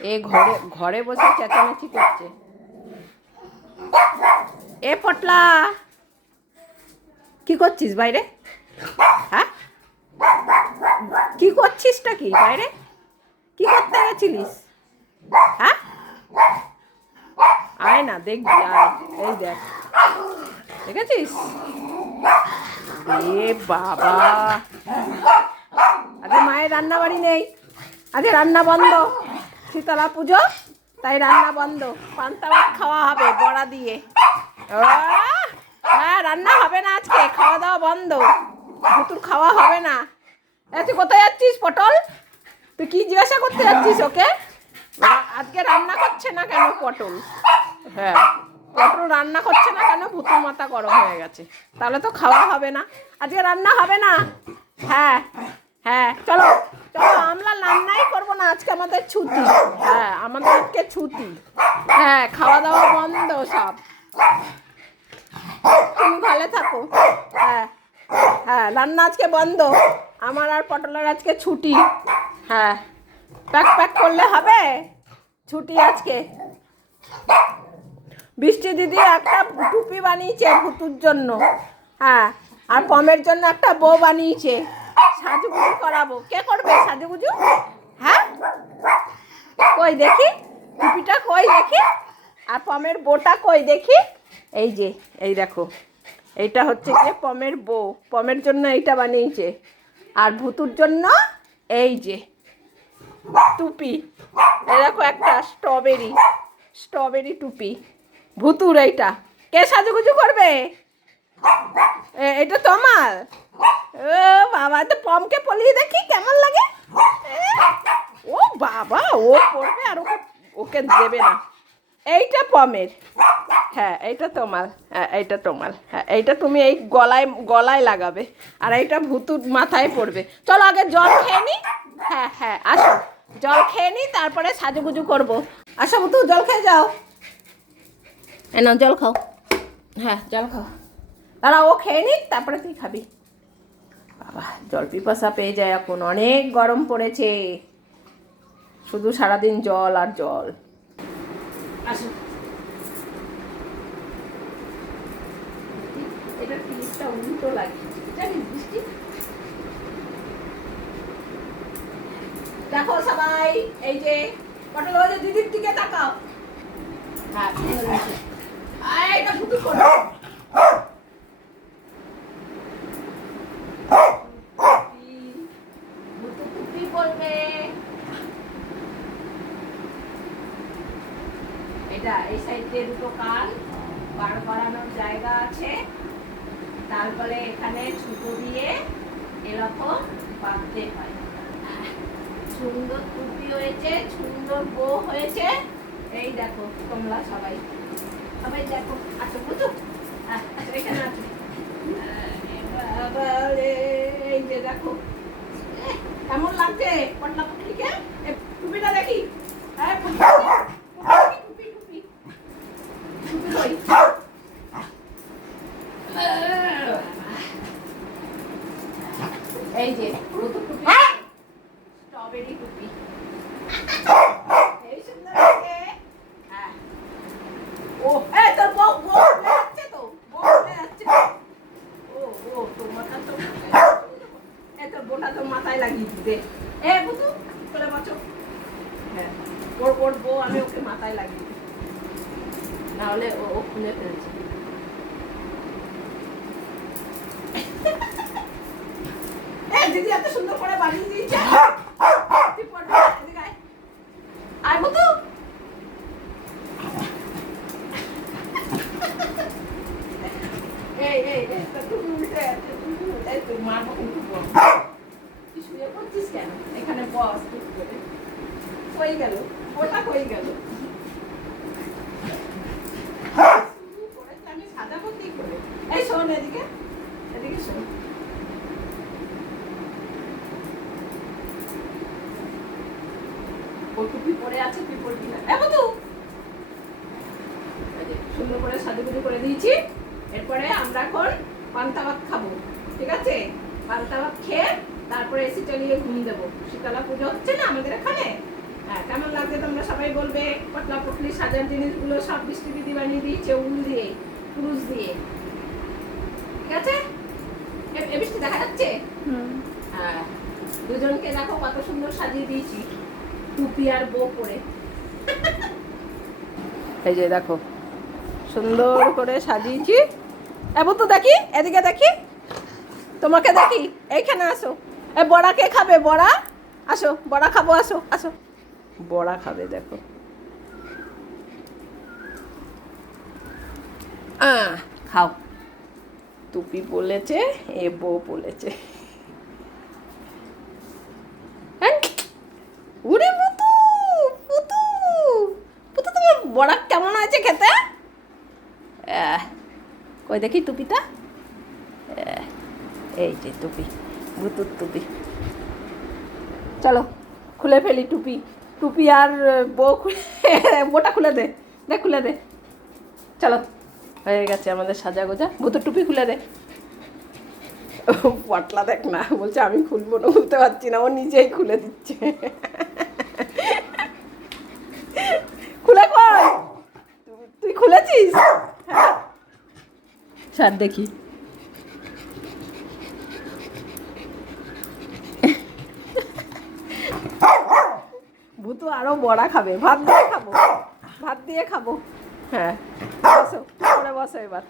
এ ঘরে ঘরে বসে চেঁচামেচি করছে। এ পটলা, কি করছিস বাইরে? হ্যাঁ, কি করছিসটা কি বাইরে? কি করতে গেছিলিস? হ্যাঁ, আয় না দেখবি, আয়। এই দেখ, দেখেছিস? এ বাবা, আজকে মায়ের রান্না বাড়ি নেই, আজকে রান্না বন্ধ। শীতলা পুজো, তাই রান্না বন্ধ। পান্তা ভাত খাওয়া হবে বড়া দিয়ে। হ্যাঁ, রান্না হবে না আজকে, খাওয়া দাওয়া বন্ধ। ভুতুর খাওয়া হবে না। তুই কোথায় যাচ্ছিস পটল? তুই কি জিজ্ঞাসা করতে যাচ্ছিস ওকে? আজকে রান্না করছে না কেন পটল? হ্যাঁ, পটল রান্না করছে না কেন? ভুতুর মাথা গরম হয়ে গেছে, তাহলে তো খাওয়া হবে না। আজকে রান্না হবে না। হ্যাঁ হ্যাঁ, চলো চলো, আমরা রান্নাই করবো না আজকে, আমাদের ছুটি। হ্যাঁ, আমাদের আজকে ছুটি। হ্যাঁ, খাওয়া দাওয়া বন্ধ সব। তুমি ভালো থাকো। হ্যাঁ হ্যাঁ, রান্না আজকে বন্ধ। আমার আর পটলের আজকে ছুটি। হ্যাঁ, প্যাক প্যাক করলে হবে, ছুটি আজকে। বৃষ্টি দিদি একটা টুপি বানিয়েছে ভুতুর জন্য। হ্যাঁ, আর পমের জন্য একটা বউ বানিয়েছে, সাজুগুজু করাবো। কে করবে সাজুগুজু? হ্যাঁ, কই দেখি টুপিটা, কই দেখি। আর পমের বউটা কই দেখি। এই যে, এই দেখো, এইটা হচ্ছে গিয়ে পমের বউ। পমের জন্য এইটা বানিয়েছে, আর ভুতুর জন্য এই যে টুপি। এই দেখো, একটা স্ট্রবেরি, স্ট্রবেরি টুপি। ভুতুর এইটা। কে সাজুগুজু করবে? এটা তোমার? ও বাবা, তো পমকে পলিয়ে দেখি কেমন লাগে। ও বাবা, ও পড়বে আর ওকে ওকে দেবে না। এইটা পমের। হ্যাঁ, এইটা তোমার। হ্যাঁ, এইটা তোমার। হ্যাঁ, এইটা তুমি এই গলায় গলায় লাগাবে, আর এইটা ভুতুর মাথায় পড়বে। চলো আগে জল খেয়ে নি। হ্যাঁ হ্যাঁ, আসো, জল খেয়ে নি, তারপরে সাজুগুজু করবো। আসো ভুতু, জল খেয়ে যাও। না, জল খাও। হ্যাঁ, জল খাও। দাঁড়া, ও খেয়ে নিক, তারপরে তুই খাবি। বাবা, জল পিপাসা পেয়ে যায় এখন, অনেক গরম পড়েছে। শুধু সারাদিন জল আর জল। আসো, এটা ক্লিপটা উল্টো লাগিয়েছি, জানিস বৃষ্টি? দেখো সবাই, এই যে পটল, ওই যে দিদির দিকে তাকাও। হ্যাঁ, এটা ভুতু করো। এটা এই সাইডে দুটো কান বার করানোর জায়গা আছে, তারপরে এখানে ছুতো দিয়ে এরকম বাঁধতে হয়। সুন্দর টুপি হয়েছে, সুন্দর বউ হয়েছে। এই দেখো তোমরা সবাই, সবাই দেখো। আচ্ছা বুঝো, এখানে আছে। এই যে দেখো কেমন লাগছে পটলা পটলিকে। টুপিটা দেখি। হ্যাঁ, টুপি টুপি টুপি কই? এই যে টুপি, স্ট্রবেরি টুপি। এই সুন্দর লাগে। হ্যাঁ, ও এই তোর বউ বউ যাচ্ছে তো, বউ যাচ্ছে। ও ও, তোমারটা তো এই তোর বোটা তো মাথায় লাগিয়ে দিতে। এ বুতু, চলে বসো। হ্যাঁ, ওর ওর বউ, আমি ওকে মাথায় লাগিয়ে দিই, না হলে ও খুলে ফেলছে। দিদি এত সুন্দর করে বানিয়ে দিয়েছে। তুই পড়বি না, এদিকে আয়। আয় বুতু। এই এই এই, তুমি উল্টে আছে, তুমি উল্টে, তুই মারবো কিন্তু। তুই শুয়ে পড়ছিস কেন? এখানে বস চুপ করে। কই গেল ওটা, কই গেল? আমি সাজাবো কি করে? এই শোন, এদিকে এদিকে শোন। ও টুপি পরে আছে, তুই পড়বি না। বুতু, সুন্দর করে সাজুগুজু করে দিয়েছি। এরপরে আমরা এখন পান্তা ভাত খাবো, ঠিক আছে? পান্তা ভাত খেয়ে তারপরে এসি চালিয়ে ঘুম দেবো। শীতলা পুজো হচ্ছে না আমাদের এখানে। হ্যাঁ, কেমন লাগছে তোমরা সবাই বলবে পটলা পটলি সাজার জিনিসগুলো সব বৃষ্টি দিদি বানিয়ে দিয়েছে উল দিয়ে, কুরুশ দিয়ে। ঠিক আছে, এ বৃষ্টি দেখা যাচ্ছে? হ্যাঁ, দুজনকে দেখো কত সুন্দর সাজিয়ে দিয়েছি টুপি আর বউ পরে। এই যে দেখো সুন্দর করে সাজিয়েছি। এবো তো দেখি, এদিকে দেখি, তোমাকে দেখি, এইখানে আসো। এ বড়া কে খাবে? বড়া আসো, বড়া খাবো, আসো আসো, বড়া খাবে দেখো। খাও। টুপি বলেছে, এ বউ বলেছে। উড়ে পুতু, পুতু, পুতু তোমার বড়া কেমন হয়েছে খেতে? কই দেখি টুপিটা। এই যে টুপি, ভুতুর টুপি। চলো খুলে ফেলি টুপি। টুপি আর বউ খুলে, বউটা খুলে দে, দে খুলে দে। চলো, হয়ে গেছে আমাদের সাজা গোজা। ভুতুর টুপি খুলে দে। পটলা দেখ না, বলছে আমি খুলবো না, খুলতে পারছি না, ও নিজেই খুলে দিচ্ছে। খুলে কই, তুই খুলেছিস? স্যার দেখি। ভূতু আরো বড়া খাবে, ভাত দিয়ে খাবো, ভাত দিয়ে খাবো। হ্যাঁ, বসো, বসো এবার।